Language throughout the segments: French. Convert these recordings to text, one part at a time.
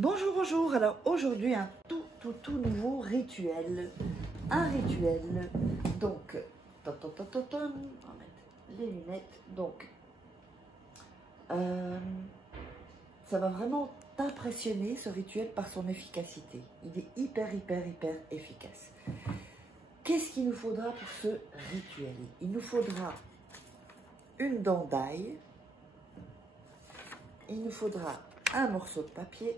Bonjour, bonjour. Alors aujourd'hui, un tout nouveau rituel. Un rituel. Donc, on va mettre les lunettes. Donc, ça va vraiment t'impressionner ce rituel par son efficacité. Il est hyper efficace. Qu'est-ce qu'il nous faudra pour ce rituel? Il nous faudra une dent d'ail. Il nous faudra un morceau de papier.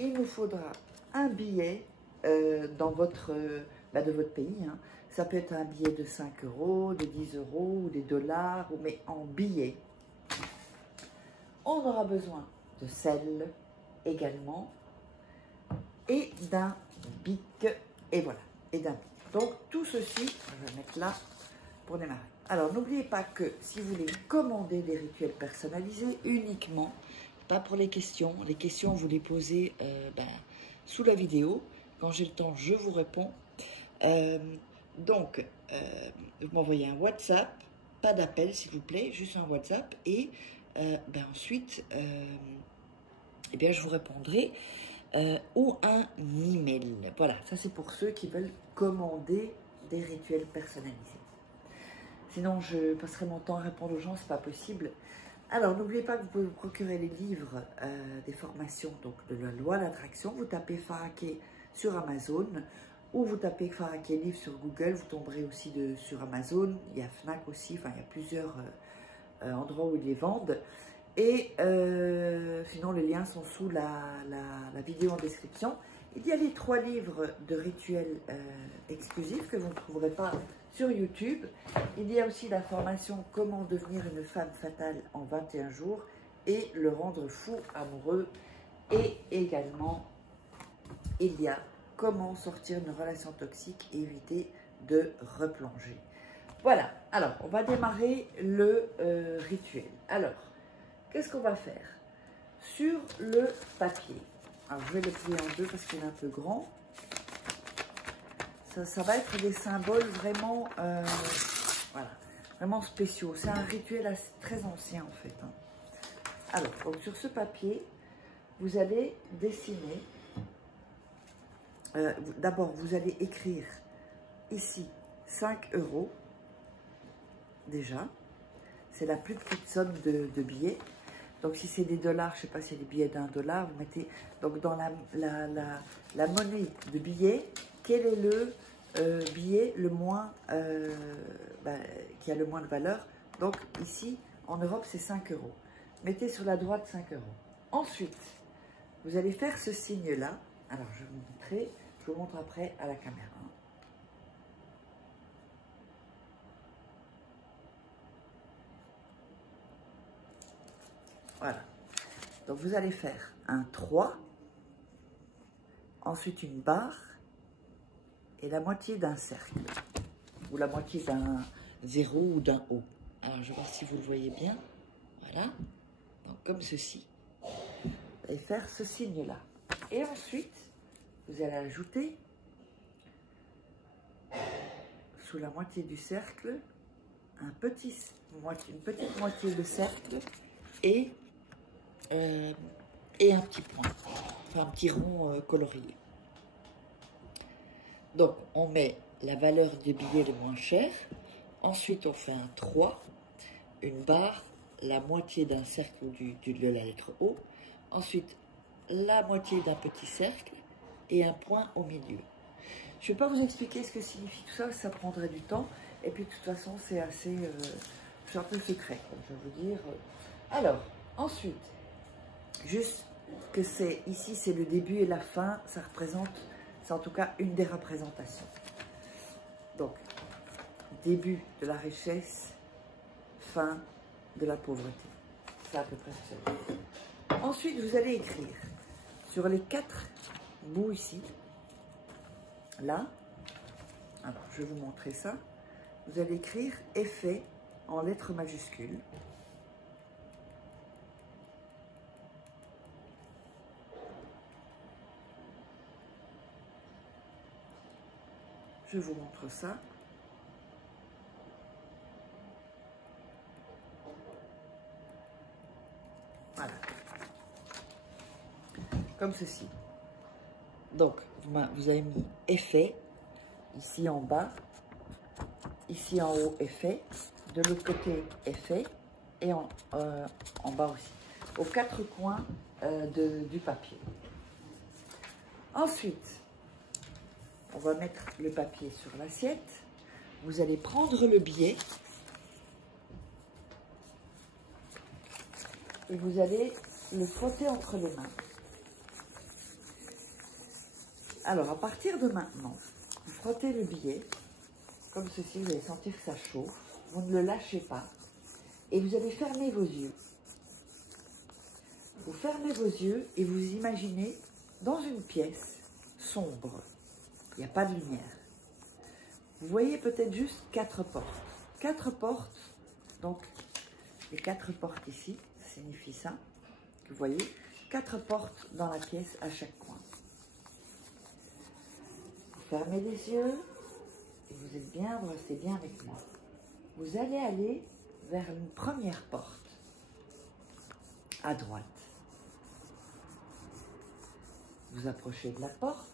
Il nous faudra un billet de votre pays. Hein. Ça peut être un billet de 5 €, de 10 € ou des dollars, mais en billets. On aura besoin de sel également et d'un bic. Et voilà, et d'un bic. Donc tout ceci, je vais mettre là pour démarrer. Alors n'oubliez pas que si vous voulez commander des rituels personnalisés uniquement, pas pour les questions vous les posez sous la vidéo. Quand j'ai le temps, je vous réponds. Donc, vous m'envoyez un WhatsApp, pas d'appel s'il vous plaît, juste un WhatsApp. Et ensuite, je vous répondrai ou un email. Voilà, ça c'est pour ceux qui veulent commander des rituels personnalisés. Sinon, je passerai mon temps à répondre aux gens, c'est pas possible. Alors, n'oubliez pas que vous pouvez vous procurer les livres des formations donc de la loi d'attraction. Vous tapez Faraké sur Amazon ou vous tapez Faraké livre sur Google. Vous tomberez aussi sur Amazon. Il y a Fnac aussi. Enfin, il y a plusieurs endroits où ils les vendent. Et sinon, les liens sont sous la vidéo en description. Il y a les 3 livres de rituels exclusifs que vous ne trouverez pas sur YouTube. Il y a aussi la formation Comment devenir une femme fatale en 21 jours et le rendre fou amoureux. Et également, il y a Comment sortir d'une relation toxique et éviter de replonger. Voilà, alors on va démarrer le rituel. Alors, qu'est-ce qu'on va faire? Sur le papier, alors je vais le plier en deux parce qu'il est un peu grand. Ça va être des symboles vraiment, vraiment spéciaux. C'est un rituel très ancien en fait. Hein. Alors, donc, sur ce papier, vous allez dessiner. D'abord, vous allez écrire ici 5 € déjà. C'est la plus petite somme de billets. Donc, si c'est des dollars, je ne sais pas si c'est des billets d'1 $, vous mettez donc dans la monnaie de billets, quel est le billet le moins, qui a le moins de valeur. Donc, ici, en Europe, c'est 5 €. Mettez sur la droite 5 €. Ensuite, vous allez faire ce signe-là. Alors, je vous montre après à la caméra. Voilà. Donc, vous allez faire un 3, ensuite une barre et la moitié d'un cercle, ou la moitié d'un 0 ou d'un O. Alors, je vais voir si vous le voyez bien. Voilà. Donc, comme ceci. Vous allez faire ce signe-là. Et ensuite, vous allez ajouter sous la moitié du cercle une petite moitié de cercle et un petit point, enfin un petit rond colorié. Donc, on met la valeur des billets les moins chers. Ensuite, on fait un 3, une barre, la moitié d'un cercle de la lettre O. Ensuite, la moitié d'un petit cercle et un point au milieu. Je ne vais pas vous expliquer ce que signifie tout ça, ça prendrait du temps. Et puis, de toute façon, c'est assez... c'est un peu secret, comme je vais vous dire. Alors, ensuite, juste que c'est ici, c'est le début et la fin, ça représente, c'est en tout cas une des représentations. Donc, début de la richesse, fin de la pauvreté. C'est à peu près ce que ça veut dire. Ensuite, vous allez écrire sur les 4 bouts ici, là, alors je vais vous montrer ça, vous allez écrire effet en lettres majuscules. Je vous montre ça. Voilà. comme ceci. Donc, vous avez mis effet, ici en bas, ici en haut, effet, de l'autre côté, effet, et en bas aussi, aux quatre coins du papier. Ensuite, on va mettre le papier sur l'assiette. Vous allez prendre le billet et vous allez le frotter entre les mains. Alors, à partir de maintenant, vous frottez le billet, comme ceci, vous allez sentir que ça chauffe, vous ne le lâchez pas, et vous allez fermer vos yeux. Vous fermez vos yeux et vous imaginez dans une pièce sombre, il n'y a pas de lumière. Vous voyez peut-être juste 4 portes. 4 portes, donc les 4 portes ici, ça signifie ça, que vous voyez, 4 portes dans la pièce à chaque coin. Fermez les yeux et vous êtes bien, vous restez bien avec moi. Vous allez aller vers une première porte à droite. Vous approchez de la porte,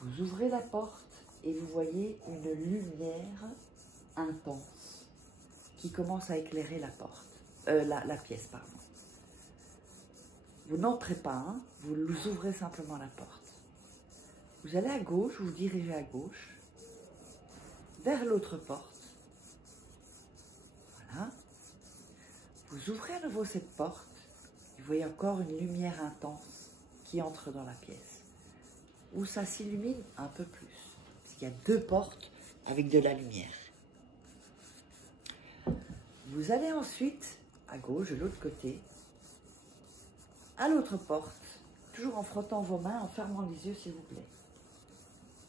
vous ouvrez la porte et vous voyez une lumière intense qui commence à éclairer la porte, la pièce, pardon. Vous n'entrez pas, hein, vous ouvrez simplement la porte. Vous allez à gauche, vous vous dirigez à gauche, vers l'autre porte. Voilà. Vous ouvrez à nouveau cette porte, vous voyez encore une lumière intense qui entre dans la pièce, où ça s'illumine un peu plus. Il y a 2 portes avec de la lumière. Vous allez ensuite à gauche, de l'autre côté, à l'autre porte, toujours en frottant vos mains, en fermant les yeux s'il vous plaît.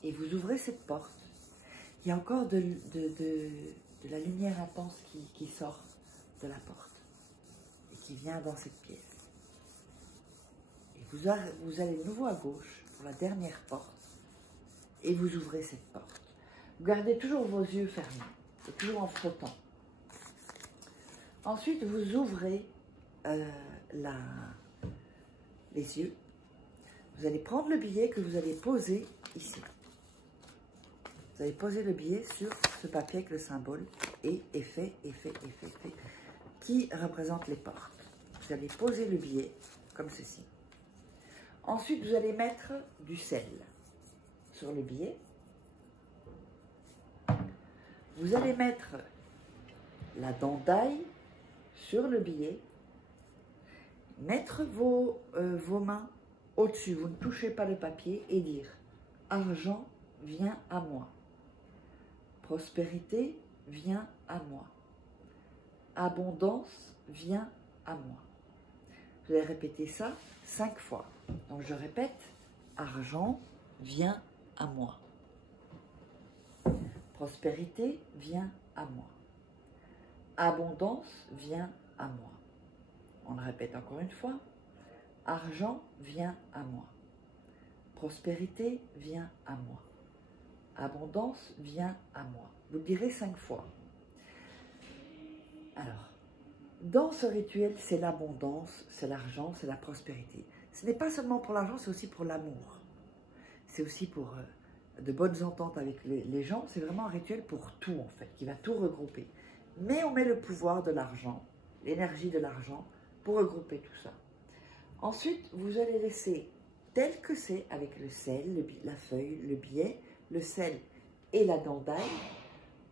Et vous ouvrez cette porte. Il y a encore de la lumière intense qui sort de la porte et qui vient dans cette pièce. Et vous allez de nouveau à gauche pour la dernière porte et vous ouvrez cette porte. Vous gardez toujours vos yeux fermés et toujours en frottant. Ensuite, vous ouvrez les yeux. Vous allez prendre le billet que vous allez poser ici. Vous allez poser le billet sur ce papier avec le symbole et effet, qui représente les portes. Vous allez poser le billet comme ceci. Ensuite, vous allez mettre du sel sur le billet. Vous allez mettre la dent d'ail sur le billet. Mettre vos mains au-dessus, vous ne touchez pas le papier et dire « Argent vient à moi ». Prospérité vient à moi. Abondance vient à moi. Vous allez répéter ça 5 fois. Donc je répète, argent vient à moi. Prospérité vient à moi. Abondance vient à moi. On le répète encore une fois. Argent vient à moi. Prospérité vient à moi. Abondance vient à moi. Vous le direz 5 fois. Alors, dans ce rituel, c'est l'abondance, c'est l'argent, c'est la prospérité. Ce n'est pas seulement pour l'argent, c'est aussi pour l'amour. C'est aussi pour de bonnes ententes avec les gens. C'est vraiment un rituel pour tout, en fait, qui va tout regrouper. Mais on met le pouvoir de l'argent, l'énergie de l'argent, pour regrouper tout ça. Ensuite, vous allez laisser tel que c'est, avec le sel, la feuille, le billet, le sel et la dent d'ail,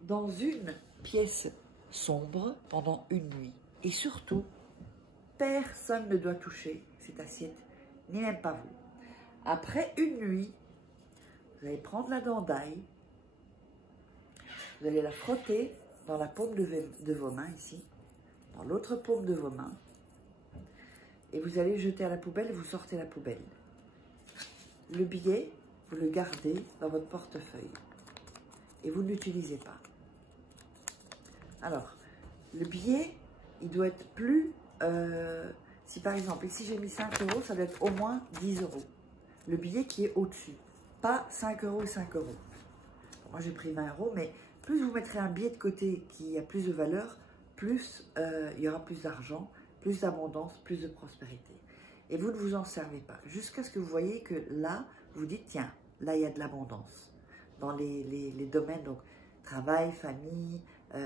dans une pièce sombre pendant une nuit. Et surtout, personne ne doit toucher cette assiette, ni même pas vous. Après une nuit, vous allez prendre la dent d'ail, vous allez la frotter dans la paume de vos mains ici, dans l'autre paume de vos mains, et vous allez jeter à la poubelle, vous sortez la poubelle. Le billet, vous le gardez dans votre portefeuille et vous ne l'utilisez pas. Alors, le billet, il doit être plus... si par exemple, ici j'ai mis 5 €, ça doit être au moins 10 €. Le billet qui est au-dessus, pas 5 € et 5 €. Moi j'ai pris 20 €, mais plus vous mettrez un billet de côté qui a plus de valeur, plus il y aura plus d'argent, plus d'abondance, plus de prospérité. et vous ne vous en servez pas. Jusqu'à ce que vous voyez que là, vous dites, tiens, là, il y a de l'abondance dans les domaines, donc travail, famille,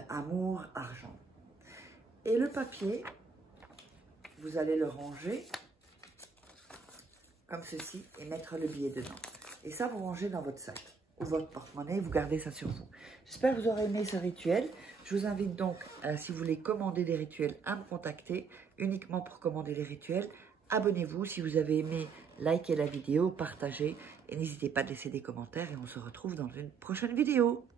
amour, argent. Et le papier, vous allez le ranger comme ceci et mettre le billet dedans. Et ça, vous rangez dans votre sac ou votre porte-monnaie, vous gardez ça sur vous. J'espère que vous aurez aimé ce rituel. Je vous invite donc, si vous voulez commander des rituels, à me contacter uniquement pour commander les rituels. Abonnez-vous si vous avez aimé, likez la vidéo, partagez et n'hésitez pas à laisser des commentaires et on se retrouve dans une prochaine vidéo.